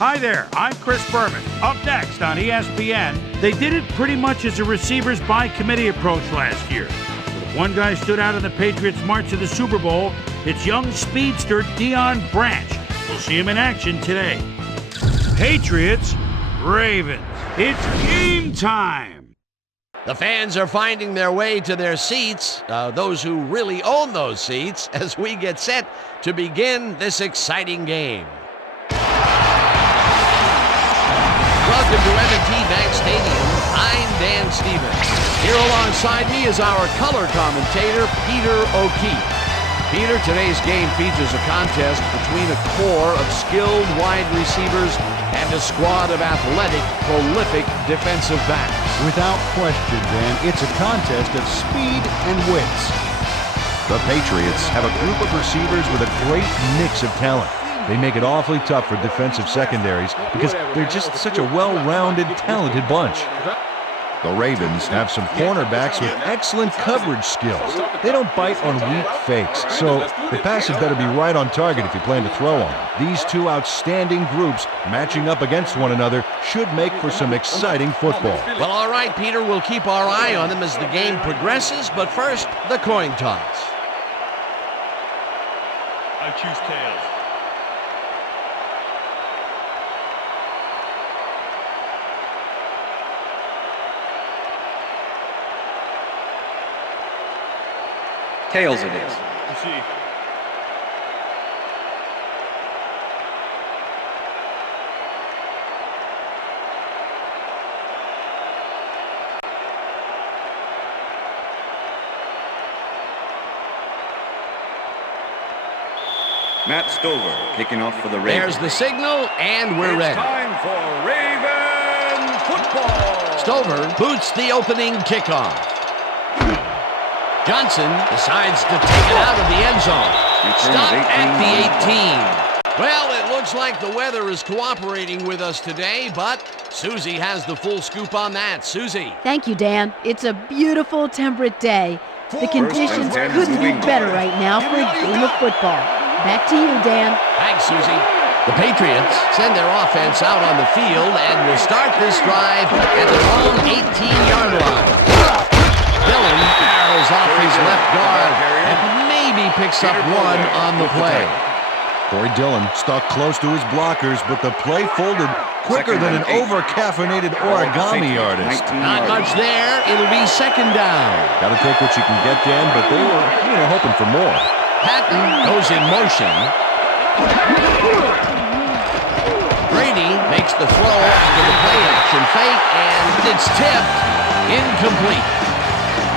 Hi there, I'm Chris Berman. Up next on ESPN, they did it pretty much as a receivers by committee approach last year. But if one guy stood out in the Patriots' march to the Super Bowl, it's young speedster Deion Branch. We'll see him in action today. Patriots, Ravens. It's game time. The fans are finding their way to their seats, those who really own those seats, as we get set to begin this exciting game. Welcome to M&T Bank Stadium. I'm Dan Stevens. Here alongside me is our color commentator, Peter O'Keefe. Peter, today's game features a contest between a core of skilled wide receivers and a squad of athletic, prolific defensive backs. Without question, Dan, it's a contest of speed and wits. The Patriots have a group of receivers with a great mix of talent. They make it awfully tough for defensive secondaries because they're just such a well-rounded, talented bunch. The Ravens have some cornerbacks with excellent coverage skills. They don't bite on weak fakes, so the passes better be right on target if you plan to throw them. These two outstanding groups matching up against one another should make for some exciting football. Well, all right, Peter, we'll keep our eye on them as the game progresses, but first, the coin toss. I choose tails. Tails it is. See. Matt Stover kicking off for the Ravens. There's the signal, and we're ready. It's time for Raven football. Stover boots the opening kickoff. Johnson decides to take it out of the end zone. Stop at the 18. Well, it looks like the weather is cooperating with us today, but Susie has the full scoop on that. Susie. Thank you, Dan. It's a beautiful, temperate day. The conditions couldn't be better right now for a game of football. Back to you, Dan. Thanks, Susie. The Patriots send their offense out on the field and will start this drive at their own 18-yard line. Dillon arrows off his left guard and maybe picks up one on the play. Corey Dillon stuck close to his blockers, but the play folded quicker than an over-caffeinated origami artist. Not much there. It'll be second down. Got to take what you can get, Dan, but they were, hoping for more. Patton goes in motion. Brady makes the throw after the play-action fake, and it's tipped. Incomplete.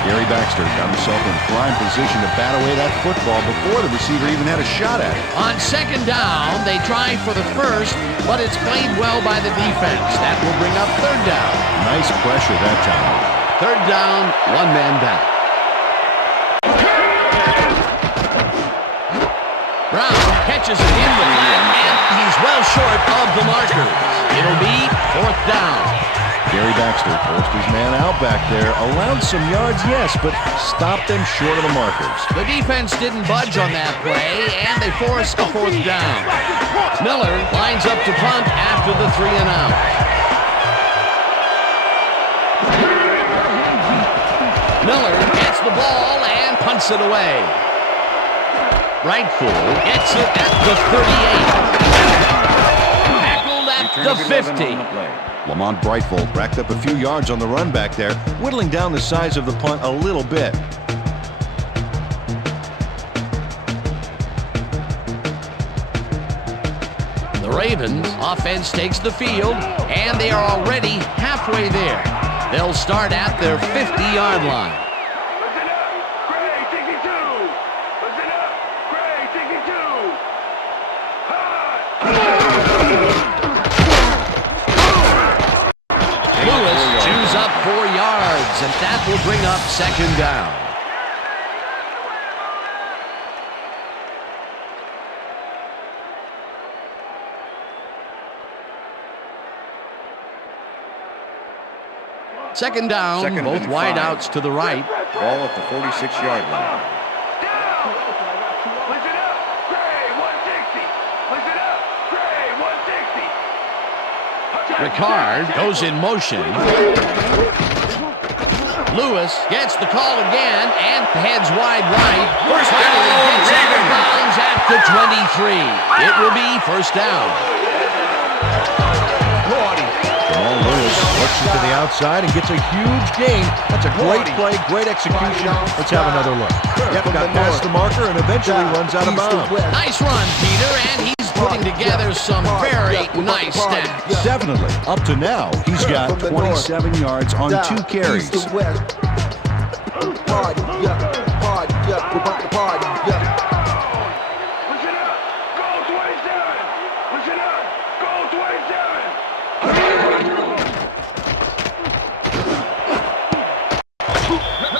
Gary Baxter got himself in prime position to bat away that football before the receiver even had a shot at it. On second down, they try for the first, but it's played well by the defense. That will bring up third down. Nice pressure that time. Third down, one man back. Brown catches it in the flat, and he's well short of the markers. It'll be fourth down. Gary Baxter forced his man out back there, allowed some yards, yes, but stopped them short of the markers. The defense didn't budge on that play, and they force a fourth down. Miller lines up to punt after the 3 and out. Miller gets the ball and punts it away. Rightful gets it at the 38. Tackled at the 50. Lamont Brightful racked up a few yards on the run back there, whittling down the size of the punt a little bit. The Ravens offense takes the field, and they are already halfway there. They'll start at their 50-yard line. Up 4 yards, and that will bring up second down. Second down, both wideouts to the right. Ball at the 46-yard line. Ricard goes in motion. Lewis gets the call again and heads wide right. First down, Gets out of Ravens. bounds at the 23. It will be first down. Jamal Lewis works it to the outside and gets a huge gain. That's a great play, great execution. Let's have another look. Yep, got past the marker and eventually runs out of bounds. Nice run, Peter, and he's putting together some very nice stats. Definitely. Up to now, he's got 27 yards on 2 carries.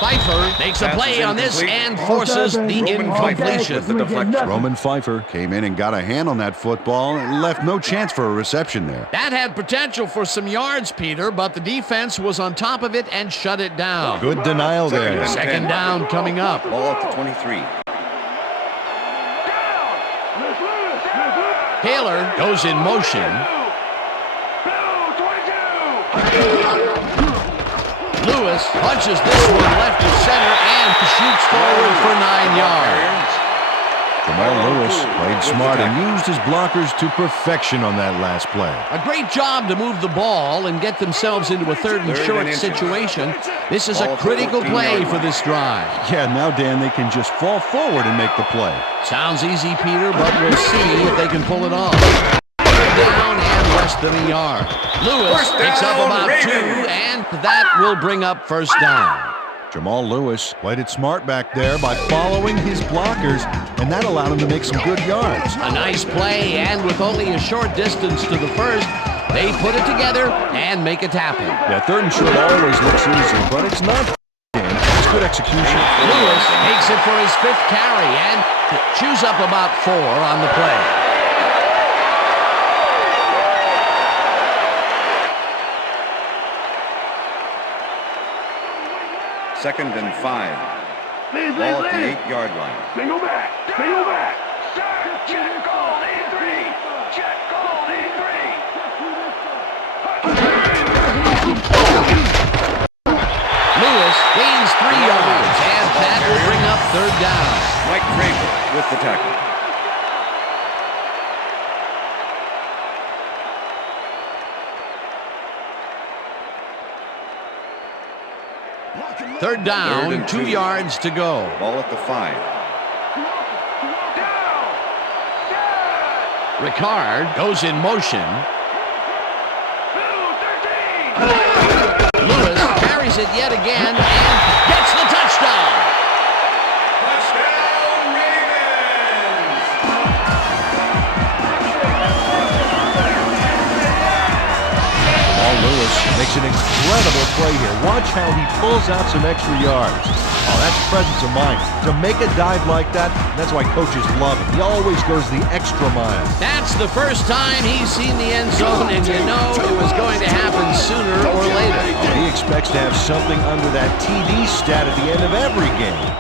Pfeiffer makes a play on this and forces the incompletion. With the deflection. Roman Pfeiffer came in and got a hand on that football and left no chance for a reception there. That had potential for some yards, Peter, but the defense was on top of it and shut it down. Good denial there. Second down coming up. Ball at the 23. Taylor goes in motion. Lewis punches this one left to center and shoots forward for 9 yards. Jamal Lewis played smart and used his blockers to perfection on that last play. A great job to move the ball and get themselves into a third and short situation. This is a critical play for this drive. Yeah, now, Dan, they can just fall forward and make the play. Sounds easy, Peter, but we'll see if they can pull it off. Down and less than a yard. Lewis picks up about 2, and that will bring up first down. Jamal Lewis played it smart back there by following his blockers, and that allowed him to make some good yards. A nice play, and with only a short distance to the first, they put it together and make it happen. Yeah, third and short always looks easy, but it's not. It's good execution. Lewis takes it for his 5th carry and chews up about 4 on the play. Second and 5. Ball at the 8-yard line. Single back. Single back. Check call, E3. Check call, E3. Lewis gains 3 yards, and that will bring up third down. Mike Frazier with the tackle. Third down, 2 yards to go. Ball at the 5. Ricard goes in motion. Lewis carries it yet again and gets the touchdown. Lewis makes an incredible play here. Watch how he pulls out some extra yards. Oh, that's presence of mind. To make a dive like that, that's why coaches love him. He always goes the extra mile. That's the first time he's seen the end zone, and you know it was going to happen sooner or later. He expects to have something under that TD stat at the end of every game.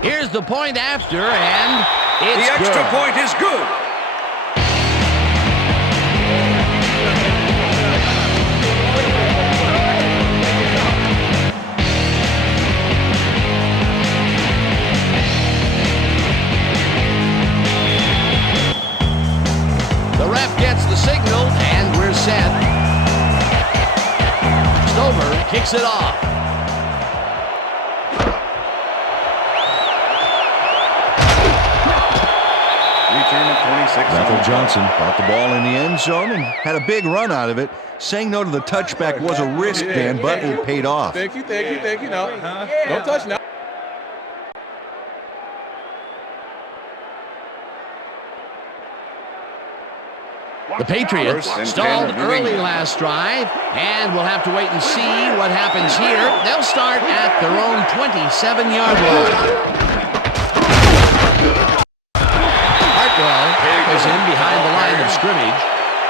Here's the point after, and it's The extra good. point is good. The ref gets the signal, and we're set. Stover kicks it off. Return of 26. Bethel Johnson caught the ball in the end zone and had a big run out of it. Saying no to the touchback was a risk, Dan, but it paid off. Thank you. No, don't touch now. The Patriots First and stalled 10, New early England. last drive, and we'll have to wait and see what happens here. They'll start at their own 27-yard line. Hartwell is in behind the line of scrimmage.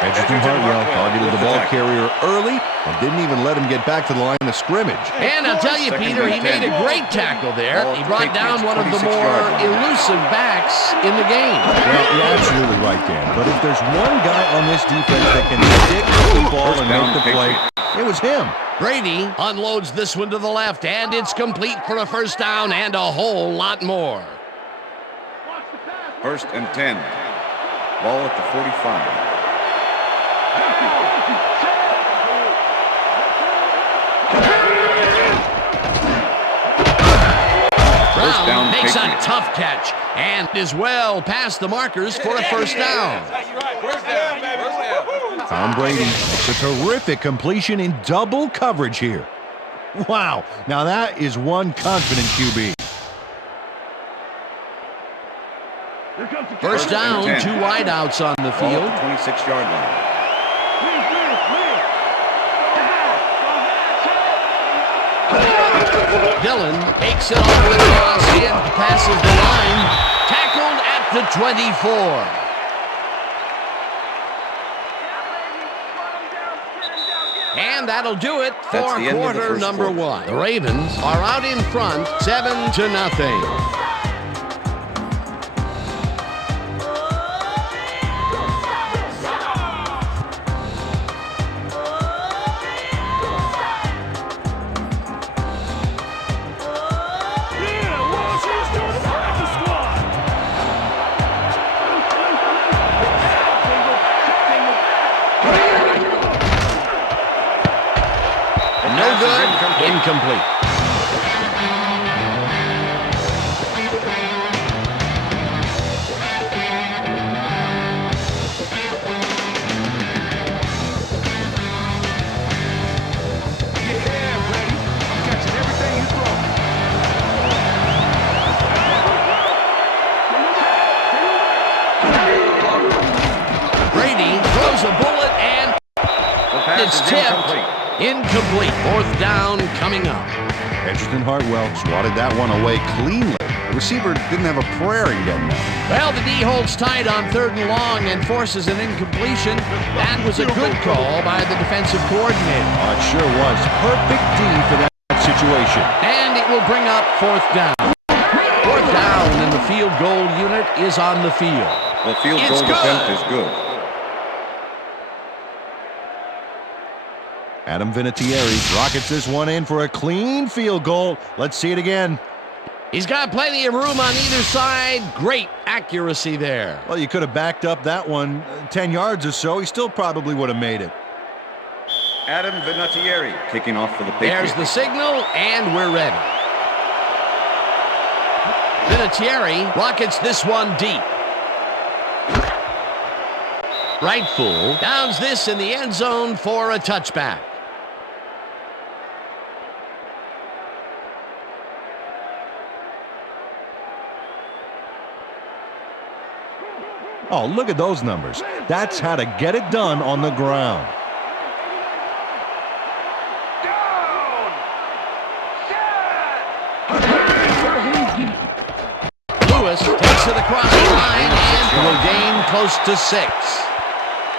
Edgerton Hartwell targeted the ball carrier early and didn't even let him get back to the line of scrimmage. And I'll tell you, Peter, he made a great tackle there. He brought down one of the more elusive backs in the game. Well, you're absolutely right, Dan. But if there's one guy on this defense that can stick with the ball and make the play, it was him. Brady unloads this one to the left, and it's complete for a first down and a whole lot more. 1st and 10. Ball at the 45. Brown makes a tough catch and is well past the markers for a first down. Tom Brady makes a terrific completion in double coverage here. Wow, now that is one confident QB. First down, 2 wideouts on the field. 26-yard line. Dillon takes it off the cross and passes the line. Tackled at the 24. And that'll do it for quarter number 1. The Ravens are out in front, 7-0. Incomplete. Brady throws a bullet and it's tipped. Incomplete. 4th down coming up. Edgerton Hartwell swatted that one away cleanly. The receiver didn't have a prayer in getting that. Well, the D holds tight on 3rd and long and forces an incompletion. That was a good call by the defensive coordinator. Oh, it sure was. Perfect D for that situation. And it will bring up 4th down. 4th down, and the field goal unit is on the field. The field goal attempt is good. Adam Vinatieri rockets this one in for a clean field goal. Let's see it again. He's got plenty of room on either side. Great accuracy there. Well, you could have backed up that one 10 yards or so. He still probably would have made it. Adam Vinatieri kicking off for the Patriots. There's the signal, and we're ready. Vinatieri rockets this one deep. Right full. Downs this in the end zone for a touchback. Oh, look at those numbers. That's how to get it done on the ground. Lewis takes it across the line and will gain close to 6.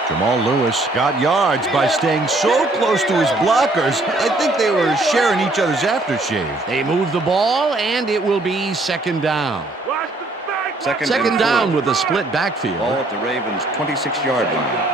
Jamal Lewis got yards by staying so close to his blockers. I think they were sharing each other's aftershave. They move the ball, and it will be 2nd down. Second down with a split backfield. Ball at the Ravens' 26-yard line.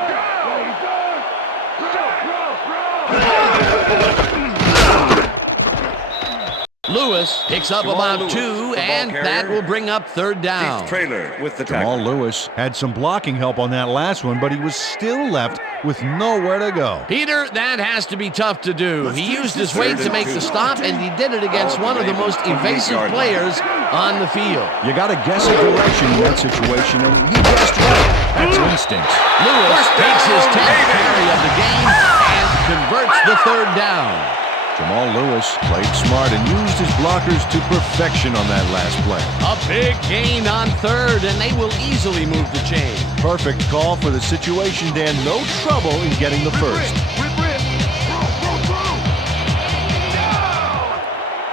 Lewis picks up about 2, and that will bring up 3rd down. Trailer with the Jamal Lewis had some blocking help on that last one, but he was still left with nowhere to go. Peter, that has to be tough to do. He used his weight to make the stop, and he did it against one of the most evasive players on the field. You got to guess a direction in that situation, and he guessed right. That's instincts. Lewis takes his 10th carry of the game and converts the 3rd down. Jamal Lewis played smart and used his blockers to perfection on that last play. A big gain on 3rd, and they will easily move the chain. Perfect call for the situation, Dan. No trouble in getting the first.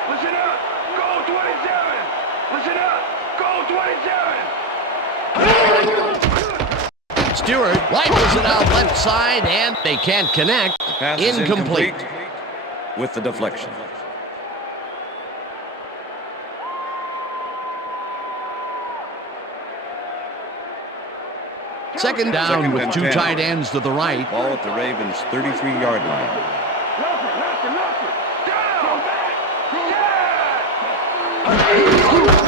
Listen up, goal 27. Listen up, goal 27. Stewart Rifles it out left side, and they can't connect. The pass is Incomplete. with the deflection. Second down Second with and 2 10. tight ends to the right. Ball at the Ravens' 33-yard line.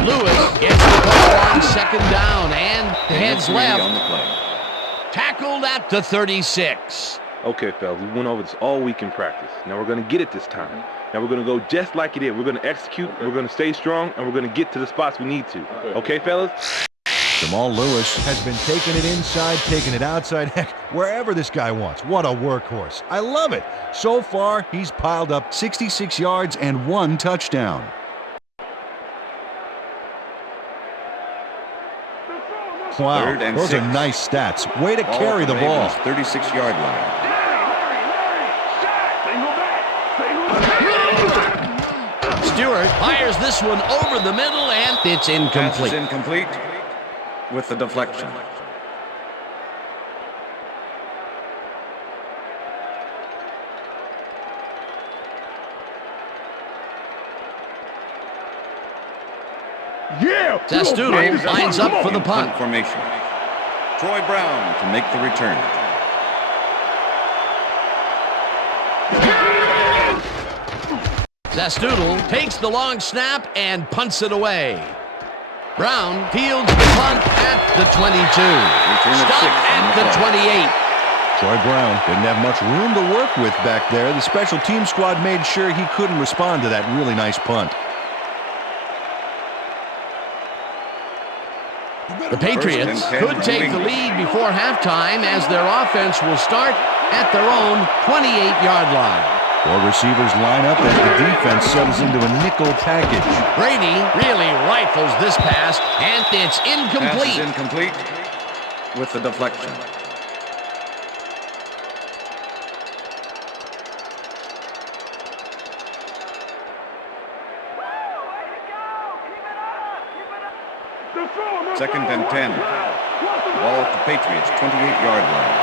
Lewis gets the ball on second down and heads Three left. on the play. Tackled at the 36. Okay, fellas, we went over this all week in practice. Now we're going to get it this time. Now we're going to go just like it is. We're going to execute, we're going to stay strong, and we're going to get to the spots we need to. Okay, fellas? Jamal Lewis has been taking it inside, taking it outside, heck, wherever this guy wants. What a workhorse. I love it. So far, he's piled up 66 yards and 1 touchdown. Wow, Third and those 6. are nice stats. Way to Ball carry at the ball. Ravens' 36-yard line. Stewart fires this one over the middle, and it's Pass is incomplete. incomplete with the deflection. Testudo lines up for the punt. Punt formation. Troy Brown to make the return. Testudo takes the long snap and punts it away. Brown fields the punt at the 22. Return of Stop 6 on at the the play. 28. Troy Brown didn't have much room to work with back there. The special team squad made sure he couldn't respond to that really nice punt. The Patriots First and 10 could take the lead before halftime as their offense will start at their own 28-yard line. 4 receivers line up as the defense settles into a nickel package. Brady really rifles this pass, and it's Pass incomplete. is incomplete with the deflection. Second and 10. Ball at the Patriots' 28-yard line.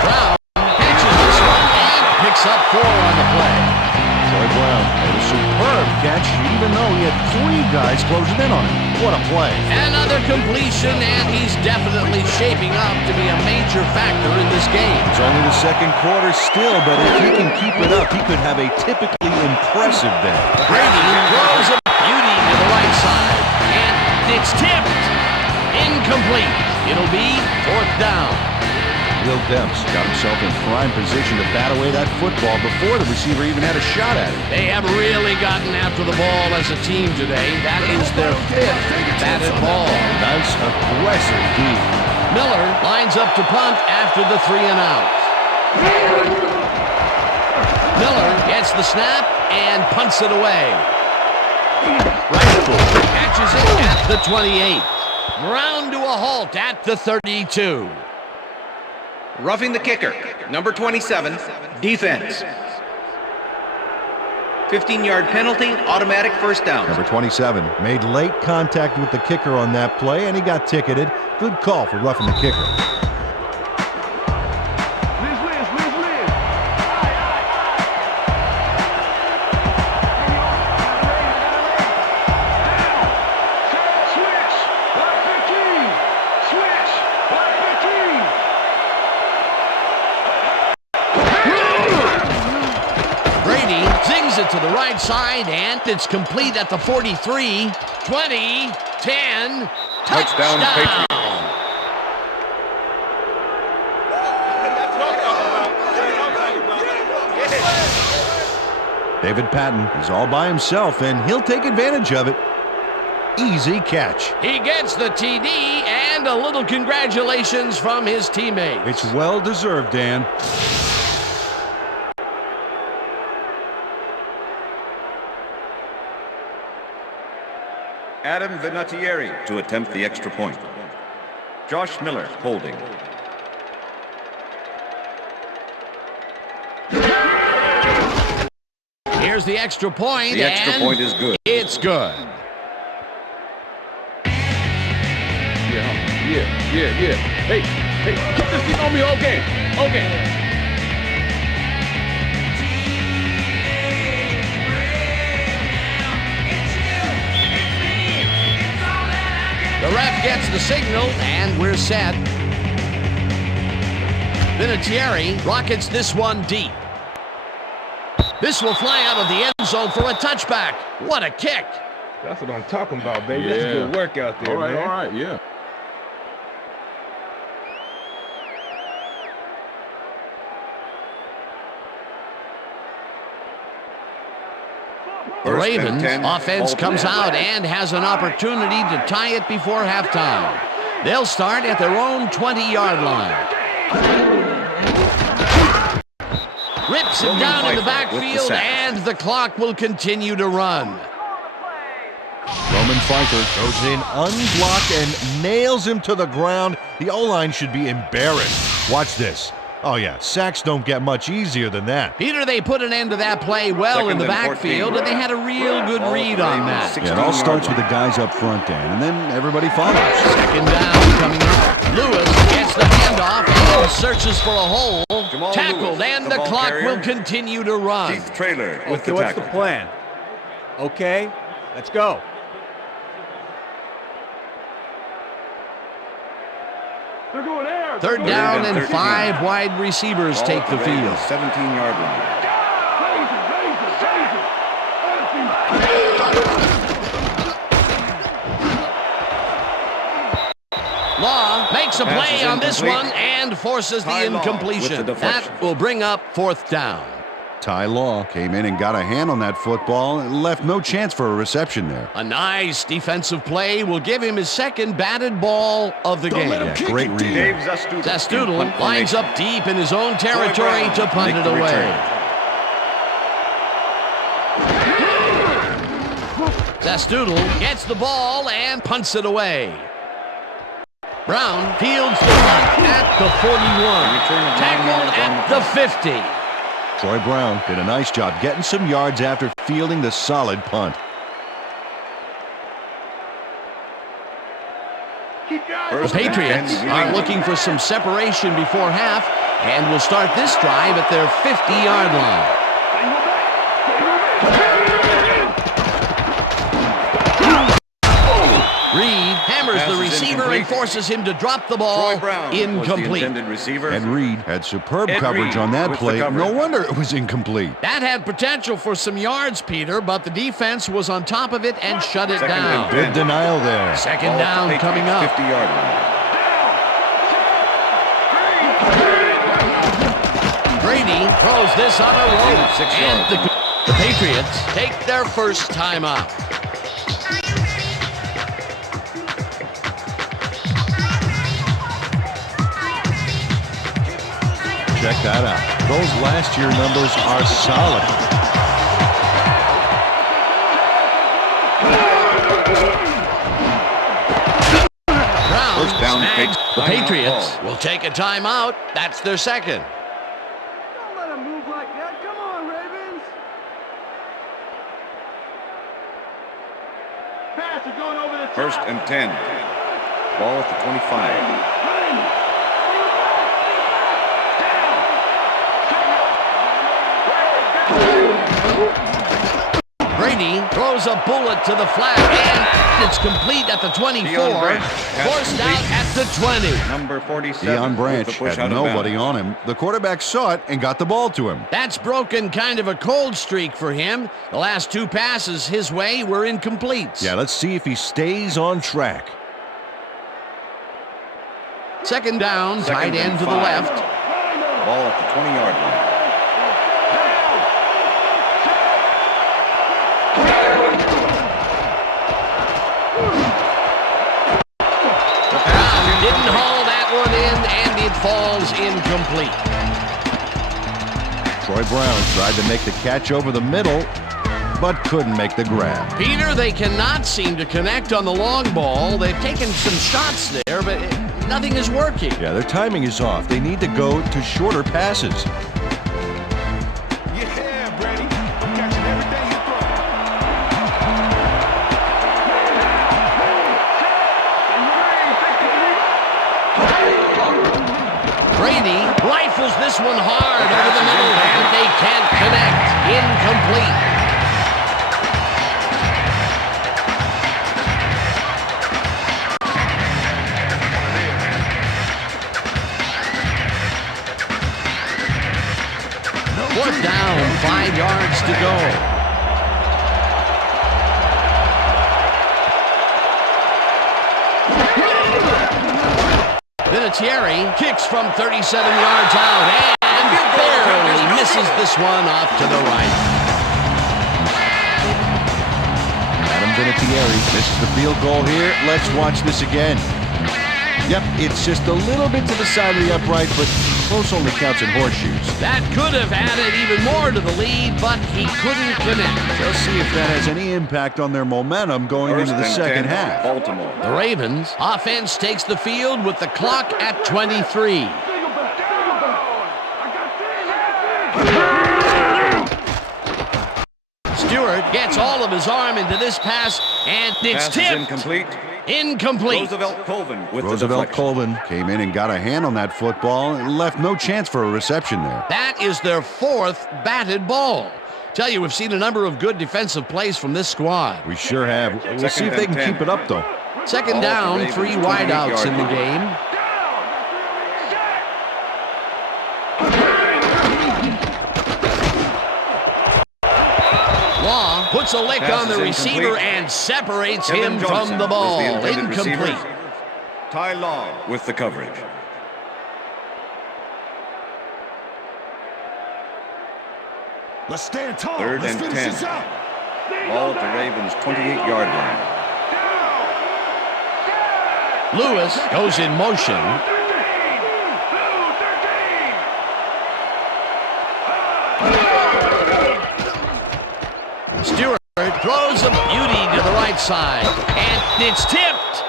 Brown catches this one and picks up 4 on the play. Troy Brown made a superb catch, even though he had 3 guys closing in on him. What a play. Another completion, and he's definitely shaping up to be a major factor in this game. It's only the second quarter still, but if he can keep it up, he could have a typically impressive day. Brady throws a beauty to the right side, and it's tipped. Incomplete. It'll be 4th down. Will Dempsey got himself in prime position to bat away that football before the receiver even had a shot at it. They have really gotten after the ball as a team today. That is their 5th batted ball. Nice, aggressive D. Miller lines up to punt after the 3 and out. Miller gets the snap and punts it away. Rifle catches it at the 28. Ground to a halt at the 32. Roughing the kicker, number 27, defense. 15-yard penalty, automatic first down. Number 27 made late contact with the kicker on that play, and he got ticketed. Good call for roughing the kicker. To the right side, and it's complete at the 43, 20, 10, touchdown. Patriots. David Patton is all by himself, and he'll take advantage of it. Easy catch. He gets the TD, and a little congratulations from his teammates. It's well deserved, Dan. Adam Vinatieri to attempt the extra point. Josh Miller holding. Here's There's the extra point. The extra and point is good. It's good. Yeah. Hey, keep this thing on me all game. Okay. The ref gets the signal, and we're set. Vinatieri rockets this one deep. This will fly out of the end zone for a touchback. What a kick. That's what I'm talking about, baby. That's a good work out there, man. All right, yeah. The Ravens offense comes out and has an opportunity to tie it before halftime. They'll start at their own 20-yard line. Rips it down in the backfield, and the clock will continue to run. Roman Pfeiffer goes in unblocked and nails him to the ground. The O-line should be embarrassed. Watch this. Oh, yeah, sacks don't get much easier than that. Peter, they put an end to that play well in the backfield, and they had a real good read on that. Yeah, it all starts with the guys up front, Dan, and then everybody follows. Second down coming up. Lewis gets the handoff and searches for a hole. Tackled, and the clock will continue to run. Keith Traylor with the What's tackle. the plan? Okay, let's go. Third down and 5 wide receivers take the field. 17-yard line. Law makes a play on this one and forces the incompletion. That will bring up 4th down. Ty Law came in and got a hand on that football and left no chance for a reception there. A nice defensive play will give him his second batted ball of the game. Yeah, great read. Zastoodle lines up deep in his own territory to punt it away. Zastoodle gets the ball and punts it away. Brown fields the punt at the 41. Tackled at the 50. Troy Brown did a nice job getting some yards after fielding the solid punt. The Patriots are looking for some separation before half and will start this drive at their 50-yard line. Reed hammers the receiver and forces him to drop the ball. Incomplete. And Reed had superb coverage on that play. No wonder it was incomplete. That had potential for some yards, Peter, but the defense was on top of it and shut it down. Good denial there. Second down coming up. 50-yard line. Brady throws this on a rope, and the Patriots take their first time out. Check that out. Those last year numbers are solid. First down, the Patriots will take a timeout. That's their second. Don't let him move like that. Come on, Ravens. Pass is going over the top. First and 10. Ball at the 25. Brady throws a bullet to the flat, and it's complete at the 24, forced out at the 20. Number 47. Deion Branch had nobody on him. The quarterback saw it and got the ball to him. That's broken kind of a cold streak for him. The last 2 passes his way were incomplete. Yeah, let's see if he stays on track. Second down, tight end to the left. Ball at the 20-yard line. Didn't haul that one in, and it falls incomplete. Troy Brown tried to make the catch over the middle, but couldn't make the grab. Peter, they cannot seem to connect on the long ball. They've taken some shots there, but nothing is working. Yeah, their timing is off. They need to go to shorter passes. Yeah, Brady. I'm catching everything. rifles this one hard over the middle, and they can't connect. Incomplete. Fourth down, 5 yards to go. Vinatieri kicks from 37 yards out and barely misses this one off to the right. Adam Vinatieri misses the field goal here. Let's watch this again. Yep, it's just a little bit to the side of the upright, but close only counts in horseshoes. That could have added even more to the lead, but he couldn't connect. Let's see if that has any impact on their momentum going into the second half. Baltimore. The Ravens offense takes the field with the clock at 23. Stewart gets all of his arm into this pass, and it's Pass is tipped. incomplete. Incomplete. Roosevelt Colvin with the Roosevelt deflection. Colvin came in and got a hand on that football and left no chance for a reception there. That is their 4th batted ball. Tell you, we've seen a number of good defensive plays from this squad. We sure have. We'll see if they can keep it up, though. Second down, 3 wideouts in the game. Law puts a lick Pass on the is receiver incomplete. and separates Kevin him Johnson from the was ball. intended Incomplete. receiver. Ty Law with the coverage. Let's stand tall. Third Let's and finish 10. this out. Ball at the Ravens' 28-yard line. Lewis goes in motion. Stewart throws a beauty to the right side, and it's tipped.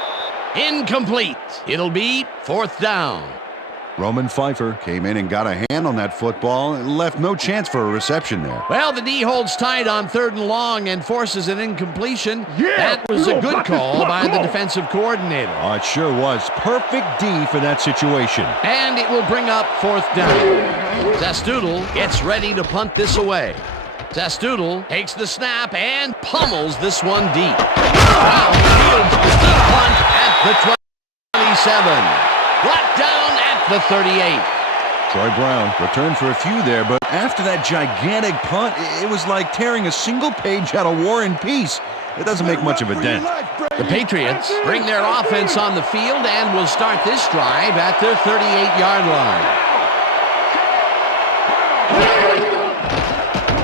Incomplete. It'll be 4th down. Roman Pfeiffer came in and got a hand on that football and left no chance for a reception there. Well, the D holds tight on 3rd and long and forces an incompletion. That was a good call by the defensive coordinator. Oh, it sure was. Perfect D for that situation. And it will bring up 4th down. Zastoodle gets ready to punt this away. Zastoodle takes the snap and pummels this one deep. Brown fields the deep punt at the 27. Brought down at the 38. Troy Brown returned for a few there, but after that gigantic punt, it was like tearing a single page out of War and Peace. It doesn't make much of a dent. The Patriots bring their offense on the field and will start this drive at their 38-yard line.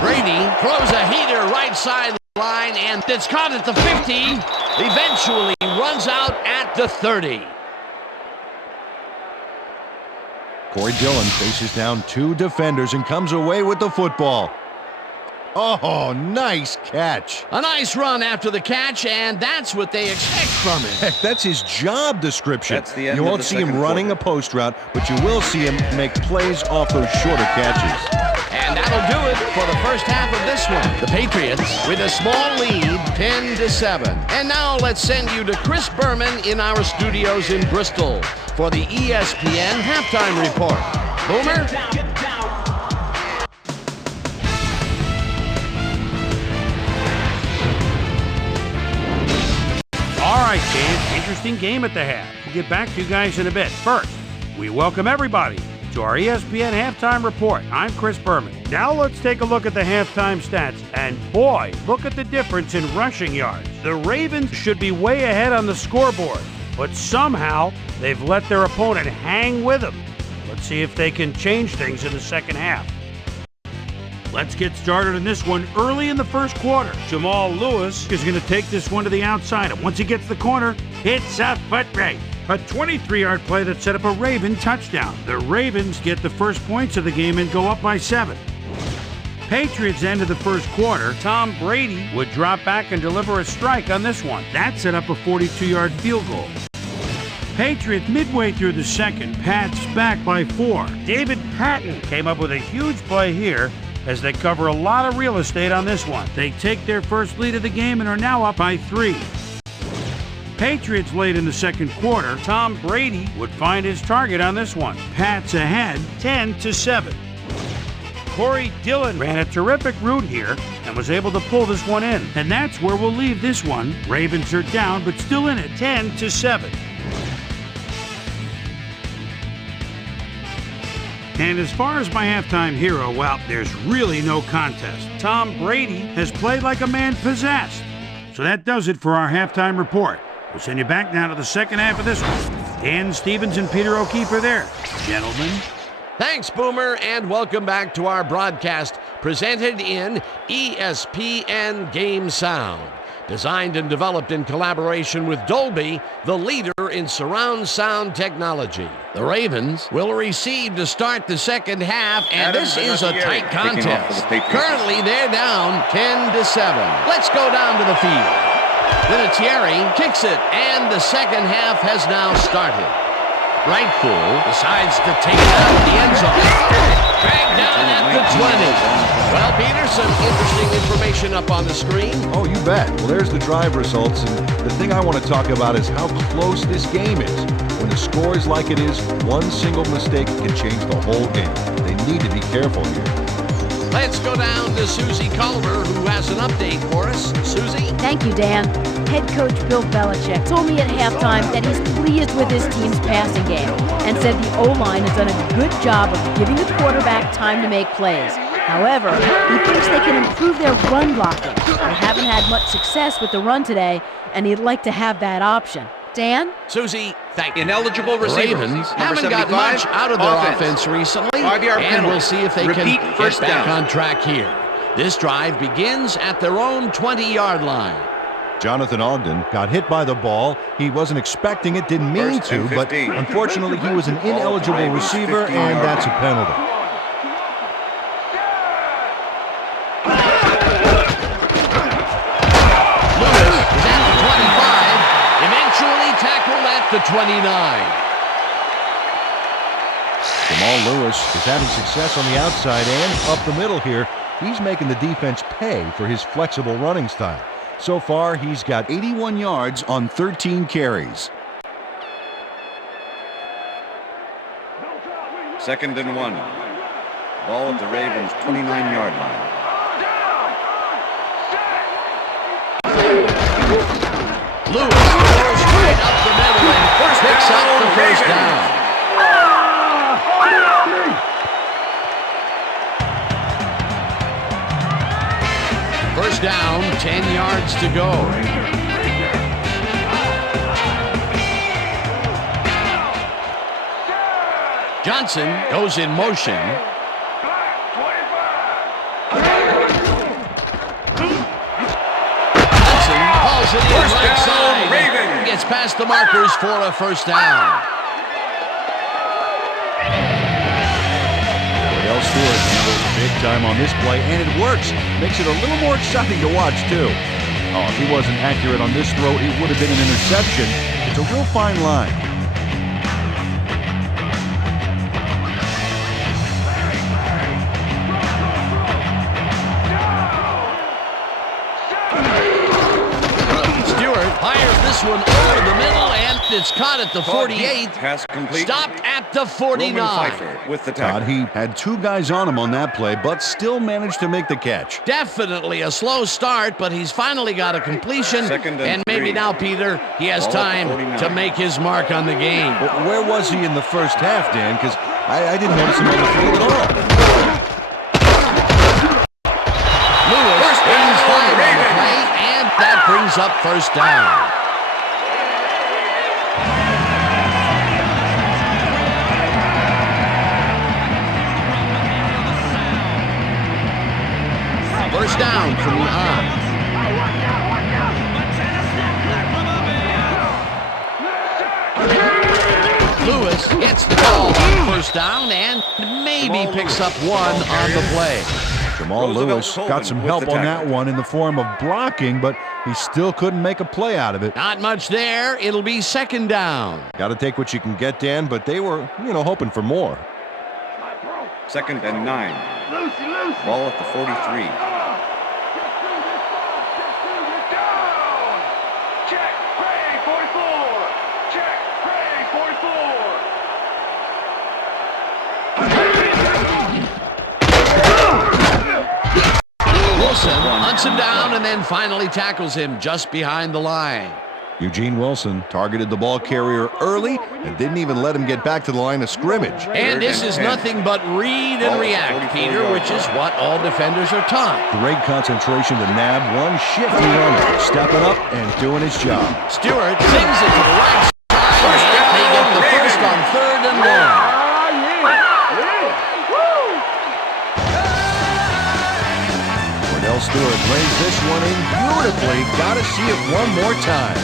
Brady throws a heater right sideline, and it's caught at the 50. Eventually runs out at the 30. Corey Dillon faces down 2 defenders and comes away with the football. Oh, nice catch. A nice run after the catch, and that's what they expect from him. Heck, that's his job description. That's the end You of won't the see him second running quarter. a post route, but you will see him make plays off those shorter catches. And that'll do it for the first half of this one. The Patriots with a small lead, 10-7. And now let's send you to Chris Berman in our studios in Bristol for the ESPN halftime report. Boomer? All right, James, interesting game at the half. We'll get back to you guys in a bit. First, we welcome everybody to our ESPN halftime report. I'm Chris Berman. Now let's take a look at the halftime stats. And boy, look at the difference in rushing yards. The Ravens should be way ahead on the scoreboard, but somehow they've let their opponent hang with them. Let's see if they can change things in the second half. Let's get started in this one early in the first quarter. Jamal Lewis is going to take this one to the outside, and once he gets the corner, hits a foot race. A 23-yard play that set up a Raven touchdown. The Ravens get the first points of the game and go up by 7. Patriots ended the first quarter. Tom Brady would drop back and deliver a strike on this one. That set up a 42-yard field goal. Patriots midway through the second, Pats back by 4. David Patton came up with a huge play here as they cover a lot of real estate on this one. They take their first lead of the game and are now up by 3. Patriots late in the second quarter. Tom Brady would find his target on this one. Pats ahead 10-7. Corey Dillon ran a terrific route here and was able to pull this one in. And that's where we'll leave this one. Ravens are down, but still in it, 10-7. And as far as my halftime hero, well, there's really no contest. Tom Brady has played like a man possessed. So that does it for our halftime report. We'll send you back now to the second half of this one. Dan Stevens and Peter O'Keefe are there. Gentlemen. Thanks, Boomer, and welcome back to our broadcast presented in ESPN Game Sound. Designed and developed in collaboration with Dolby, the leader in surround sound technology. The Ravens will receive to start the second half, and this is a tight contest. Currently, they're down 10-7. Let's go down to the field. Vinatieri kicks it, and the second half has now started. Rightful decides to take it out of the end zone. Dragged down at the 20. Well, Peter, some interesting information up on the screen. Oh, you bet. Well, there's the drive results, and the thing I want to talk about is how close this game is. When the score is like it is, one single mistake can change the whole game. They need to be careful here. Let's go down to Susie Culver, who has an update for us. Susie? Thank you, Dan. Head coach Bill Belichick told me at halftime that he's pleased with his team's passing game and said the O-line has done a good job of giving the quarterback time to make plays. However, he thinks they can improve their run blocking. They haven't had much success with the run today, and he'd like to have that option. Dan? Susie, thank you. Ineligible receivers. Ravens haven't got much out of their offense recently, and we'll see if they can get back on track here. This drive begins at their own 20-yard line. Jonathan Ogden got hit by the ball. He wasn't expecting it, didn't mean to, but unfortunately he was an ineligible receiver, and that's a penalty. Lewis is at the 25, eventually tackled at the 29. Jamal Lewis is having success on the outside and up the middle here. He's making the defense pay for his flexible running style. So far, he's got 81 yards on 13 carries. 2nd and 1. Ball at the Ravens' 29-yard line. Lewis goes straight up the middle and picks up the first down. First down, 10 yards to go. Johnson goes in motion. Johnson hauls it in right side. Gets past the markers for a first down. Stewart handles big time on this play, and it works. Makes it a little more exciting to watch, too. Oh, if he wasn't accurate on this throw, it would have been an interception. It's a real fine line. Stewart fires this one over the middle, and it's caught at the 48. Pass complete. Stopped at the 49. With the tackle. Todd, he had two guys on him on that play, but still managed to make the catch. Definitely a slow start, but he's finally got a completion. And maybe now, Peter, he has time to make his mark on the game. But where was he in the first half, Dan? Because I didn't notice him on the field at all. Lewis gains 5 on the play, and that brings up first down. First down from the on. Lewis gets the call on first down and maybe picks up one on the play. Jamal Lewis got some help on that one in the form of blocking, but he still couldn't make a play out of it. Not much there. It'll be second down. Got to take what you can get, Dan, but they were, hoping for more. 2nd and 9. Ball at the 43. ready, 44. Check, ready, 44. Wilson hunts him down and then finally tackles him just behind the line. Eugene Wilson targeted the ball carrier early and didn't even let him get back to the line of scrimmage. And this is nothing but read and react, Peter, which is what all defenders are taught. Great concentration to nab one shifty runner, stepping up and doing his job. Stewart sings it to the right side. They get the first on 3rd and long. Cordell Stewart lays this one in beautifully. Got to see it one more time.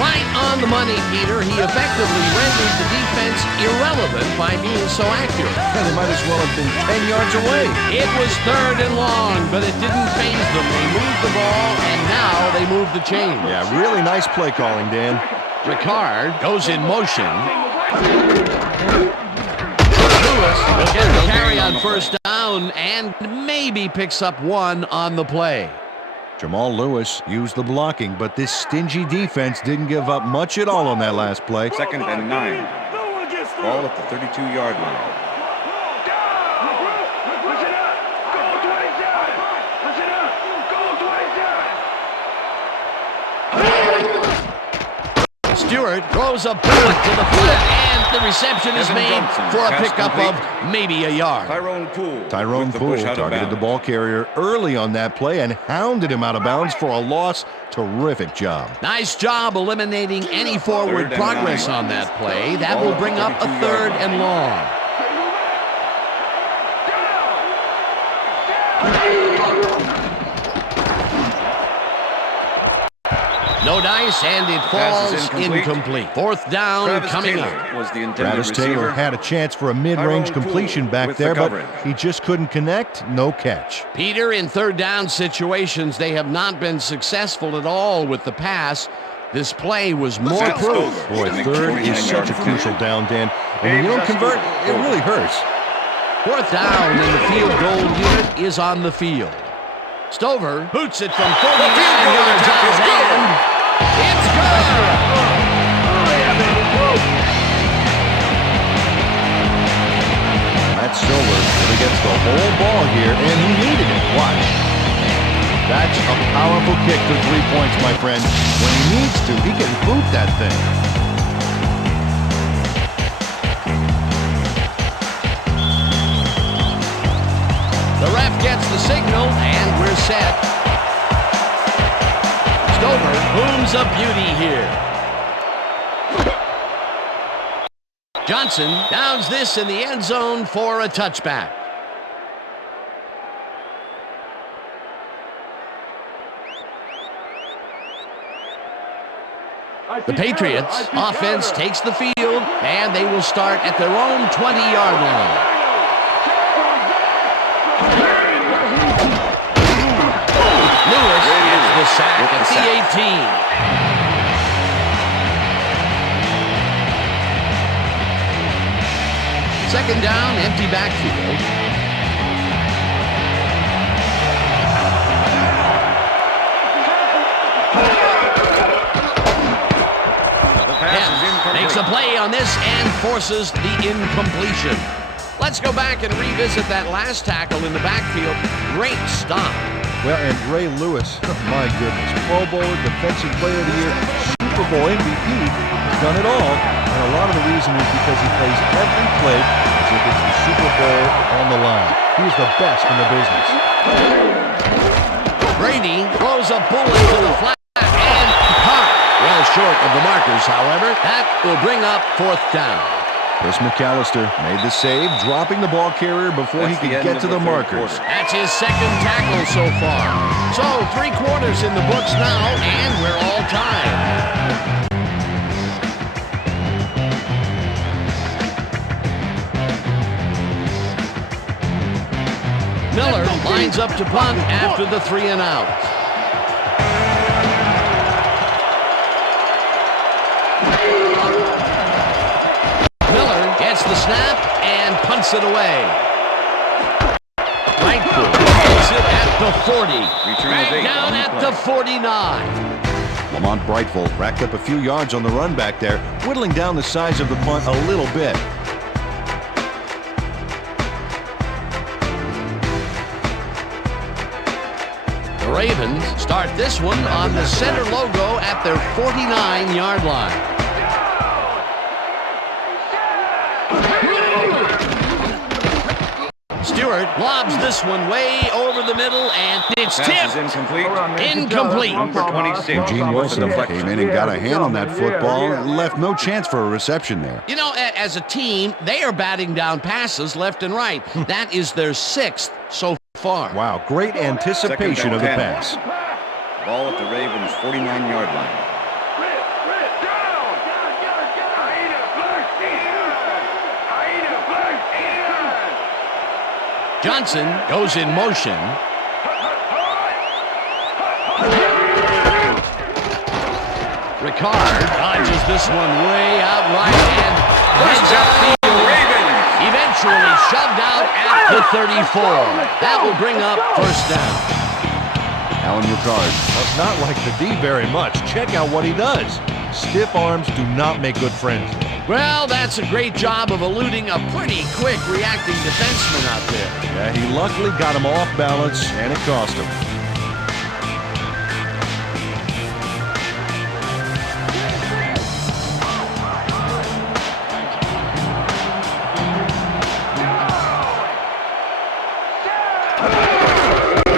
Right on the money, Peter. He effectively rendered the defense irrelevant by being so accurate. Yeah, they might as well have been 10 yards away. It was 3rd and long, but it didn't faze them. They moved the ball, and now they move the chains. Yeah, really nice play calling, Dan. Ricard goes in motion. Lewis will get the carry on 1st down and maybe picks up 1 on the play. Jamal Lewis used the blocking, but this stingy defense didn't give up much at all on that last play. 2nd and 9. Ball at the 32-yard line. Listen up, go 27. Listen up, go 27. Stewart throws a bullet to the flat, and the reception is made for a pickup of maybe a yard. Tyrone Poole targeted the ball carrier early on that play and hounded him out of bounds for a loss. Terrific job. Nice job eliminating any forward progress on that play. That will bring up a 3rd and long. No dice, and it falls incomplete. 4th down coming up. Travis Taylor had a chance for a mid-range completion back there, but he just couldn't connect. No catch. Peter, in 3rd down situations, they have not been successful at all with the pass. This play was more proof. Boy, 3rd is such a crucial down, Dan. And when you don't convert, it really hurts. 4th down, and the field goal unit is on the field. Stover boots it from 49 yards out, and it's good! Matt Silver really gets the whole ball here, and he needed it. Watch. That's a powerful kick for 3 points, my friend. When he needs to, he can boot that thing. The ref gets the signal, and we're set. Stover booms a beauty here. Johnson downs this in the end zone for a touchback. The Patriots offense takes the field, and they will start at their own 20-yard line. Lewis gets the sack at the 18. 2nd down, empty backfield. Makes a play on this and forces the incompletion. Let's go back and revisit that last tackle in the backfield. Great stop. Well, and Ray Lewis, my goodness, Pro Bowler, Defensive Player of the Year, Super Bowl MVP, he's done it all. And a lot of the reason is because he plays every play as if it's the Super Bowl on the line. He's the best in the business. Brady throws a bullet to the flat and caught. Well short of the markers, however. That will bring up 4th down. Chris McAllister made the save, dropping the ball carrier before he could get to the markers. That's his 2nd tackle so far. So 3 quarters in the books now, and we're all tied. Miller lines up to punt after the 3 and out. Miller gets the snap and punts it away. Lightfoot takes it at the 40. Back down at the 49. Lamont Brightful racked up a few yards on the run back there, whittling down the size of the punt a little bit. The Ravens start this one on the center logo at their 49-yard line. Stewart lobs this one way over the middle, and it's tipped. Incomplete. Number 26. Gene Wilson came in and got a hand on that football and left no chance for a reception there. You know, as a team, they are batting down passes left and right. That is their 6th so far. Wow, great anticipation of the pass. Ball at the Ravens' 49-yard line. Johnson goes in motion. Ricard dodges this one way out right and heads upfield. Eventually shoved out at the 34. That will bring up first down. Alan Ricard. Well, it's not like the D very much. Check out what he does. Stiff arms do not make good friends. Well, that's a great job of eluding a pretty quick reacting defenseman out there. Yeah, he luckily got him off balance, and it cost him.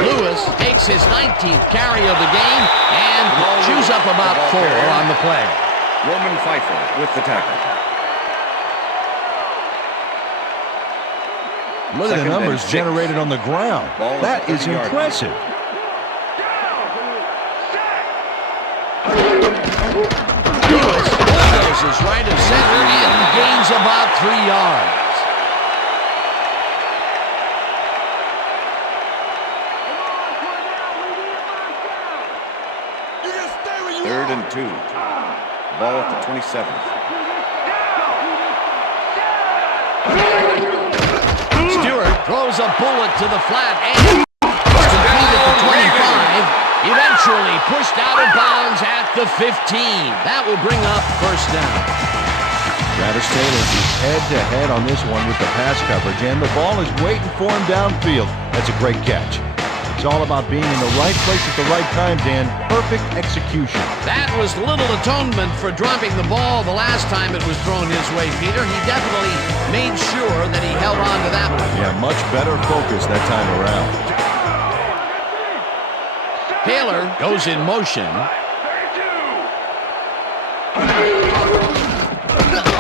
Lewis takes his 19th carry of the game and chews up about 4 on the play. Roman Pfeiffer with the tackle. Look at the numbers generated on the ground. That is impressive. Lewis bulldozes right of center and gains about 3 yards. Third and 2. Ball at the 27th. Stewart throws a bullet to the flat and complete at the 25. Eventually pushed out of bounds at the 15. That will bring up first down. Travis Taylor is head-to-head on this one with the pass coverage, and the ball is waiting for him downfield. That's a great catch. It's all about being in the right place at the right time, Dan. Perfect execution. That was little atonement for dropping the ball the last time it was thrown his way, Peter. He definitely made sure that he held on to that one. Yeah, much better focus that time around. Taylor goes in motion.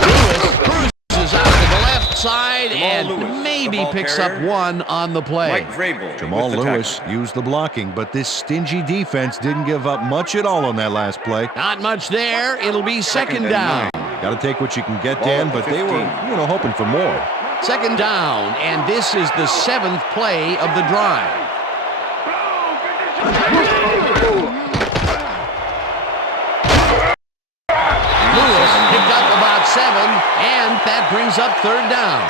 Lewis cruises out to the left side and maybe picks up 1 on the play. Jamal Lewis used the blocking, but this stingy defense didn't give up much at all on that last play. Not much there. It'll be second down. Got to take what you can get, Dan, but they were, hoping for more. Second down, and this is the 7th play of the drive. Lewis picked up about 7, and that brings up third down.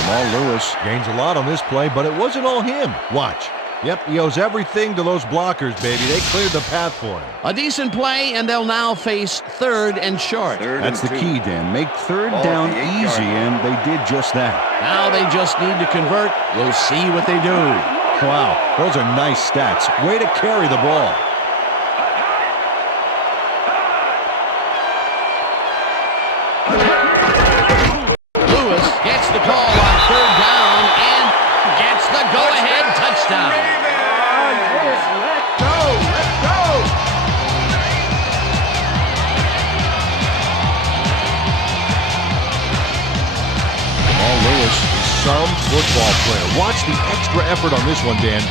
Jamal Lewis gains a lot on this play, but it wasn't all him. Watch. Yep, he owes everything to those blockers, baby. They cleared the path for him. A decent play, and they'll now face 3rd and short. That's the key, Dan. Make third down easy, and they did just that. Now they just need to convert. We'll see what they do. Wow, those are nice stats. Way to carry the ball. Lewis gets the call on third down and gets the go-ahead touchdown. Let's go! Jamal Lewis is some football player. Watch the extra effort on this one, Dan.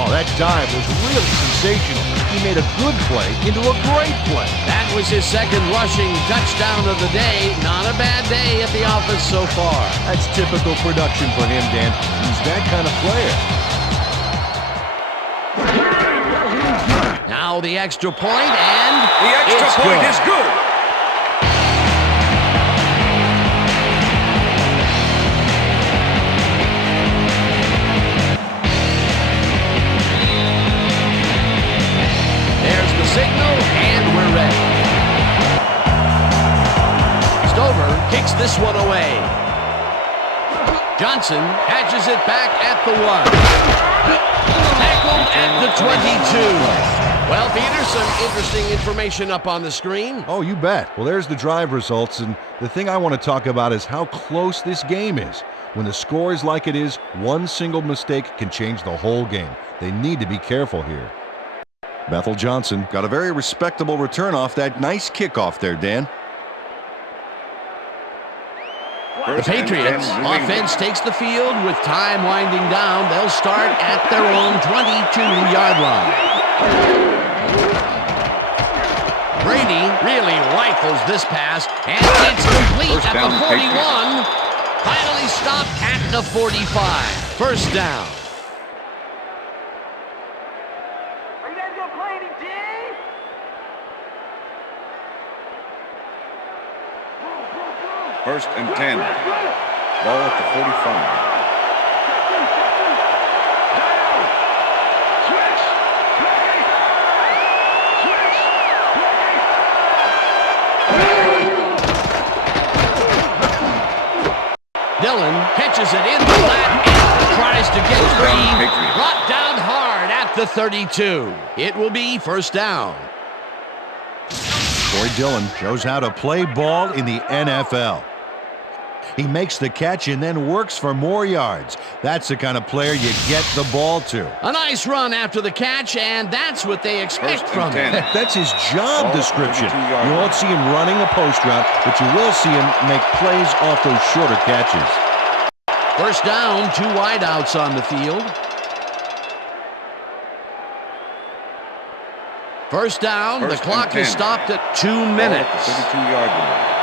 Oh, that dive was really sensational. He made a good play into a great play. That was his 2nd rushing touchdown of the day. Not a bad day at the office so far. That's typical production for him, Dan. He's that kind of player. Now the extra point, and the extra point is good. takes this one away. Johnson catches it back at the 1. Tackled at the 22. Well, Peter, some interesting information up on the screen. Oh, you bet. Well, there's the drive results, and the thing I want to talk about is how close this game is. When the score is like it is, one single mistake can change the whole game. They need to be careful here. Bethel Johnson got a very respectable return off that nice kickoff there, Dan. The Patriots offense takes the field with time winding down. They'll start at their own 22-yard line. Brady really rifles this pass, and it's complete at the 41. Finally stopped at the 45. First down. Are you guys gonna play any D? First and 10. Ball at the 45. Dillon catches it in the flat and tries to get free. Brought down hard at the 32. It will be first down. Troy Dillon shows how to play ball in the NFL. He makes the catch and then works for more yards. That's the kind of player you get the ball to. A nice run after the catch, and that's what they expect from him. That's his job description. You won't see him running a post route, but you will see him make plays off those shorter catches. First down, 2 wideouts on the field. First down, the clock is stopped at 2 minutes. 32-yard line.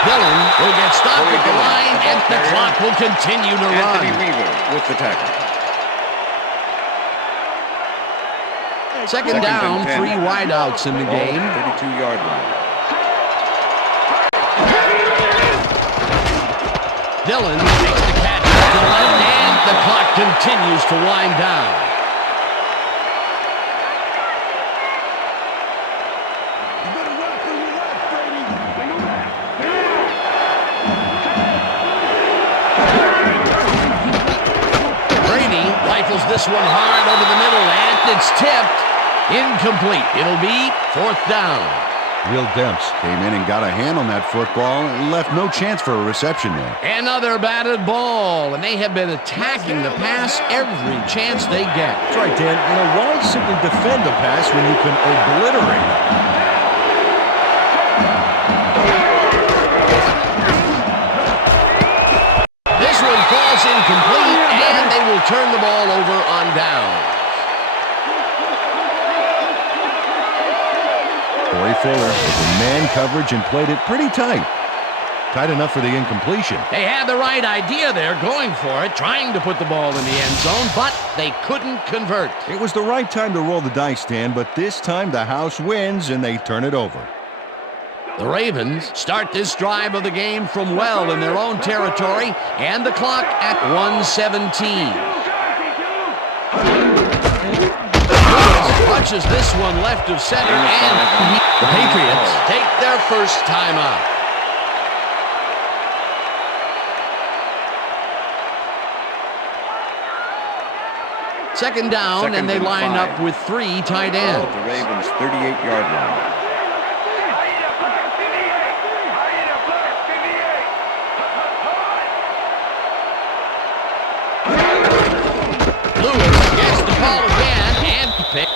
Dillon will get stopped at the line, and the clock will continue to run. Anthony Weaver with the tackle. Second down, 3 wideouts in the game. 32-yard line. Dillon makes the catch to the left, and the clock continues to wind down. This one hard over the middle, and it's tipped. Incomplete. It'll be fourth down. Will Demps came in and got a hand on that football and left no chance for a reception there. Another batted ball, and they have been attacking the pass every chance they get. That's right, Dan. You know, why simply defend the pass when you can obliterate it? This one falls incomplete, and they will turn the ball over on down. Corey Fuller was in man coverage and played it pretty tight. Tight enough for the incompletion. They had the right idea there, going for it, trying to put the ball in the end zone, but they couldn't convert. It was the right time to roll the dice, Dan, but this time the house wins and they turn it over. The Ravens start this drive of the game from well in their own territory, and the clock at 1:17. Punches this one left of center, and the Patriots take their first timeout. Second down, and they line up with 3 tight ends. The Ravens' 38-yard line.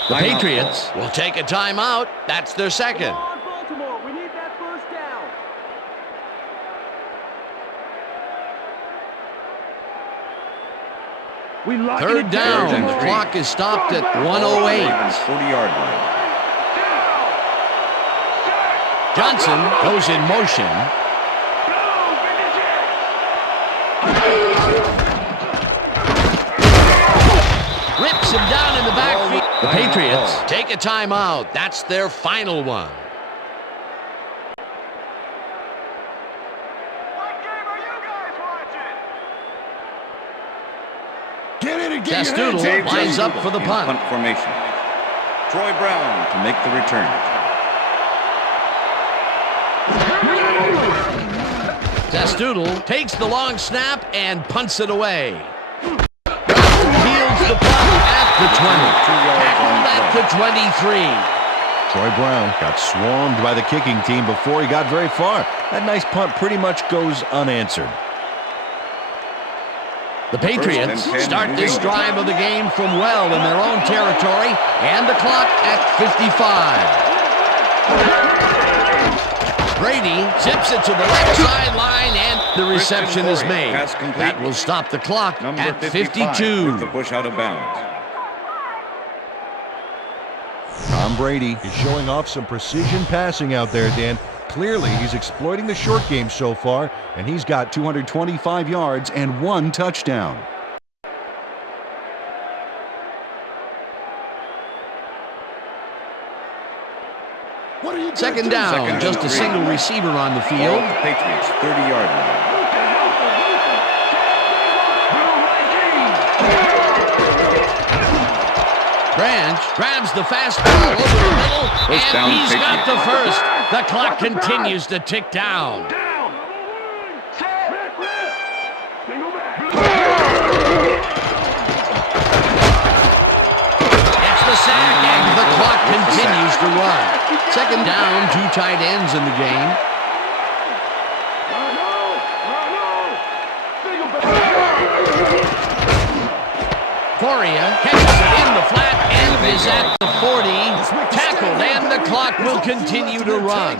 The Patriots will take a timeout. That's their second. Baltimore, we need that first down. Third down. The clock is stopped at 1:08. 40-yard line. Johnson goes in motion. Rips him down in the backfield. The Patriots take a timeout. That's their final one. What game are you guys watching? Testudo lines up for the punt. Punt formation. Troy Brown to make the return. Testoodle takes the long snap and punts it away. Fields the punt at the 20. Tackled at the 23. Troy Brown got swarmed by the kicking team before he got very far. That nice punt pretty much goes unanswered. The Patriots start this drive of the game from well in their own territory, and the clock at 55. Brady zips it to the left sideline, and the reception is made. That will stop the clock at 52. With the push out of bounds. Tom Brady is showing off some precision passing out there, Dan. Clearly, he's exploiting the short game so far, and he's got 225 yards and 1 touchdown. Second down, just a single receiver on the field. The Patriots 30-yard line. Branch grabs the fastball over the middle, and he's got the first. The clock continues to tick down. It's the sack, and the clock continues to run. Second down, 2 tight ends in the game. Correa catches it in the flat and is at the 40. Tackled, and the clock will continue to run.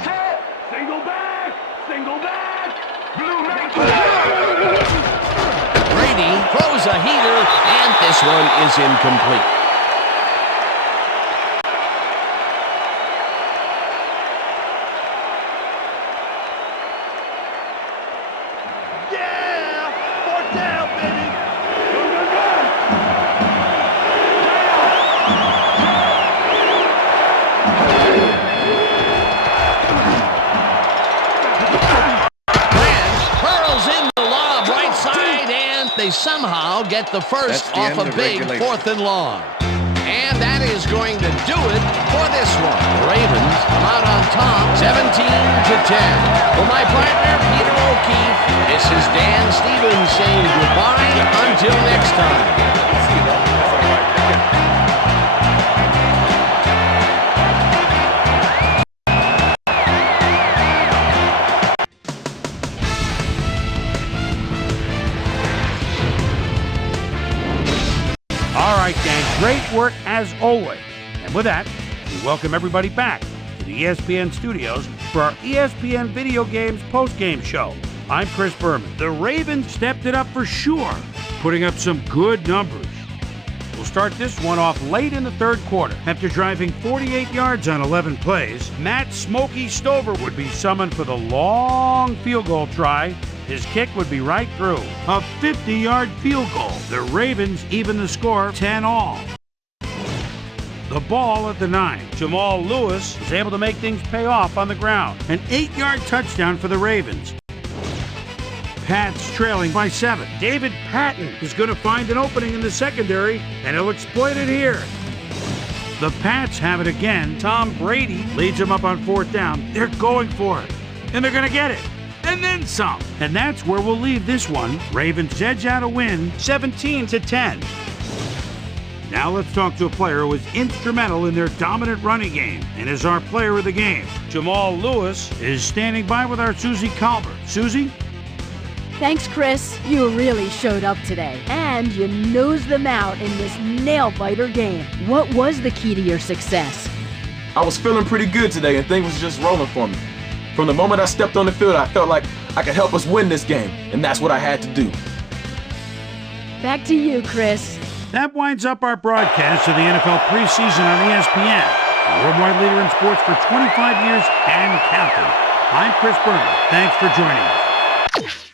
Brady throws a heater, and this one is incomplete. They somehow get the first off a big 4th and long. And that is going to do it for this one. The Ravens come out on top, 17-10. For my partner, Peter O'Keefe, this is Dan Stevens saying goodbye until next time. All right, Dan, great work as always. And with that, we welcome everybody back to the ESPN studios for our ESPN Video Games post-game show. I'm Chris Berman. The Ravens stepped it up for sure, putting up some good numbers. We'll start this one off late in the third quarter. After driving 48 yards on 11 plays, Matt Smokey Stover would be summoned for the long field goal try. His kick would be right through. A 50-yard field goal. The Ravens even the score 10-all. The ball at the 9. Jamal Lewis is able to make things pay off on the ground. An 8-yard touchdown for the Ravens. Pats trailing by 7. David Patton is going to find an opening in the secondary, and he'll exploit it here. The Pats have it again. Tom Brady leads them up on 4th down. They're going for it, and they're going to get it. And then some. And that's where we'll leave this one. Ravens edge out a win, 17-10. Now let's talk to a player who was instrumental in their dominant running game and is our player of the game. Jamal Lewis is standing by with our Susie Colbert. Susie? Thanks, Chris. You really showed up today. And you nosed them out in this nail-biter game. What was the key to your success? I was feeling pretty good today, and things was just rolling for me. From the moment I stepped on the field, I felt like I could help us win this game, and that's what I had to do. Back to you, Chris. That winds up our broadcast of the NFL preseason on ESPN, the worldwide leader in sports for 25 years and counting. I'm Chris Berman. Thanks for joining us.